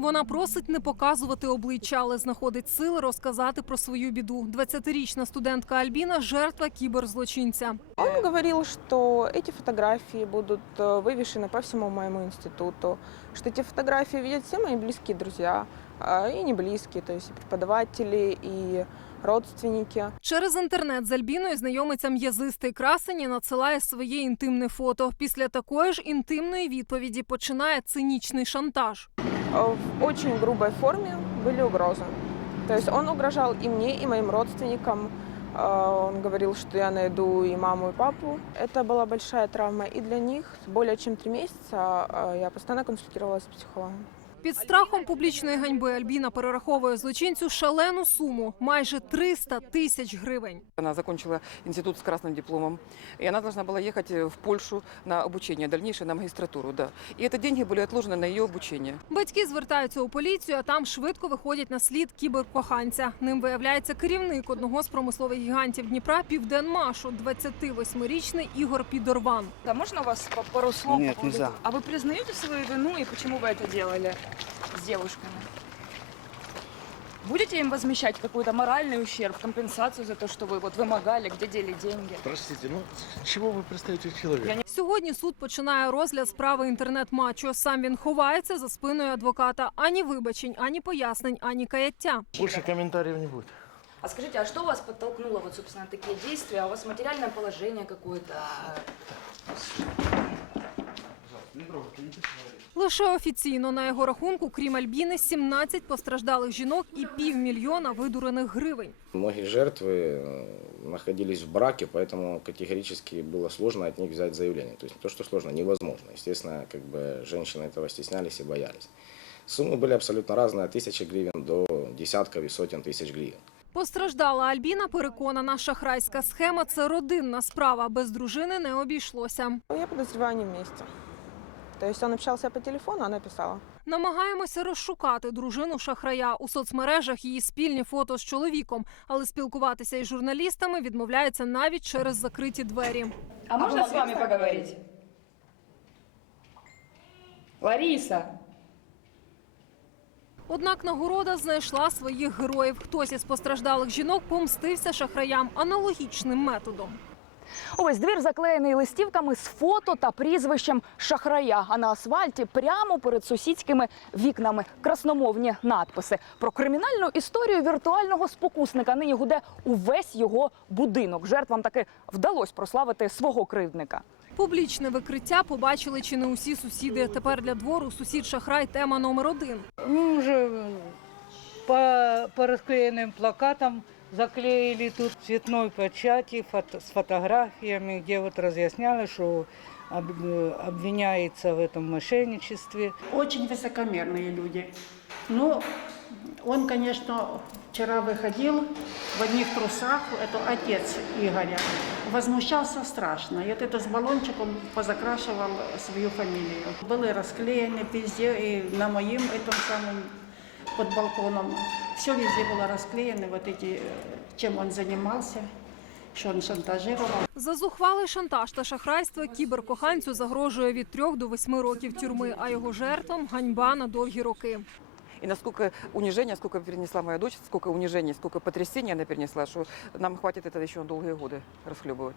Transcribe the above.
Вона просить не показувати обличчя, але знаходить сили розказати про свою біду. 20-річна студентка Альбіна жертва кіберзлочинця. Он говорил, что эти фотографии будут э, вывешены по всему моему институту, что эти фотографии видят все мои близкие друзья, а, и не близкие, то есть и преподаватели, и родственники. Через інтернет з Альбіною знайомиться м'язистий красень і надсилає своє інтимне фото. Після такої ж інтимної відповіді починає цинічний шантаж. Э, В очень грубой форме были угрозы. То есть он угрожал и мне, и моим родственникам. Э, Он говорил, что я найду и маму, и папу. Это была большая травма и для них. Более чем три месяца э, я постоянно консультировалась с психологом. Під страхом публічної ганьби Альбіна перераховує злочинцю шалену суму майже 300 тисяч гривень. Она закончила институт с красным дипломом, и она должна была ехать э, в Польшу на обучение, дальнейшее на магистратуру, да. И это деньги были отложены на ее обучение. Батьки звертаються у поліцію, а там швидко виходять на слід кіберкоханця. Ним виявляється керівник одного з промислових гігантів Дніпра Південмашу, 28-річний Ігор Підорван. Да, можно у вас по- пару слов? Нет, по поводу- нельзя. А вы признаете свою вину и почему вы это делали с девушками? Будете им возмещать какой-то моральный ущерб, компенсацию за то, что вы вот вымогали, где дели деньги? Простите, ну чего вы пристаете к человеку? Сьогодні суд починає розгляд справи інтернет-матчу. Сам він ховається за спиною адвоката. Ані вибачень, ані пояснень, ані каяття. Больше комментариев не будет. А скажите, а что вас подтолкнуло вот, собственно, на такие действия? А у вас материальное положение какое-то? Лише офіційно на його рахунку, крім Альбіни, 17 постраждалих жінок і півмільйона видурених гривень. Многие жертвы э, находились в браке, поэтому категорически было сложно от них взять заявление. То есть не то, что сложно, невозможно. Естественно, как бы женщины этого стеснялись и боялись. Суммы были абсолютно разные, от тысячи гривен до десятков и сотен тысяч гривен. Постраждала Альбіна, переконана, шахрайська схема це родинна справа. Без дружини не обійшлося. Я подозреваю, они вместе. То есть он общался по телефону, она писала. Намагаємося розшукати дружину шахрая у соцмережах. Її спільні фото з чоловіком, але спілкуватися із журналістами відмовляється навіть через закриті двері. А, можно с вами поговорить? Лариса! Однак нагорода знайшла своїх героїв. Хтось із постраждалих жінок помстився шахраям аналогічним методом. Увесь двір заклеєний листівками з фото та прізвищем шахрая. А на асфальті прямо перед сусідськими вікнами красномовні надписи про кримінальну історію віртуального спокусника. Нині гуде увесь його будинок. Жертвам таки вдалося прославити свого кривдника. Публічне викриття побачили чи не усі сусіди. Тепер для двору сусід шахрай тема номер один. Ну, уже по, по расклеенным плакатам заклеили тут цветной печати фото- с фотографиями, где вот разъясняли, что э, обвиняется в этом мошенничестве. Очень высокомерные люди. Ну, он, конечно, вчера выходил в одних трусах, это отец Игоря, возмущался страшно. И вот это с баллончиком позакрашивал свою фамилию. Были расклеены везде, и на моем этом самом под балконом. Все везде было расклеено, вот эти, э, чем он занимался, что он шантажировал. За зухвалий шантаж та шахрайство кіберкоханцю загрожує від 3 до 8 років тюрми, а його жертвам ганьба на довгі роки. И насколько унижения, сколько перенесла моя дочь, сколько унижений, сколько потрясений она перенесла, что нам хватит это еще на долгие годы расхлебывать.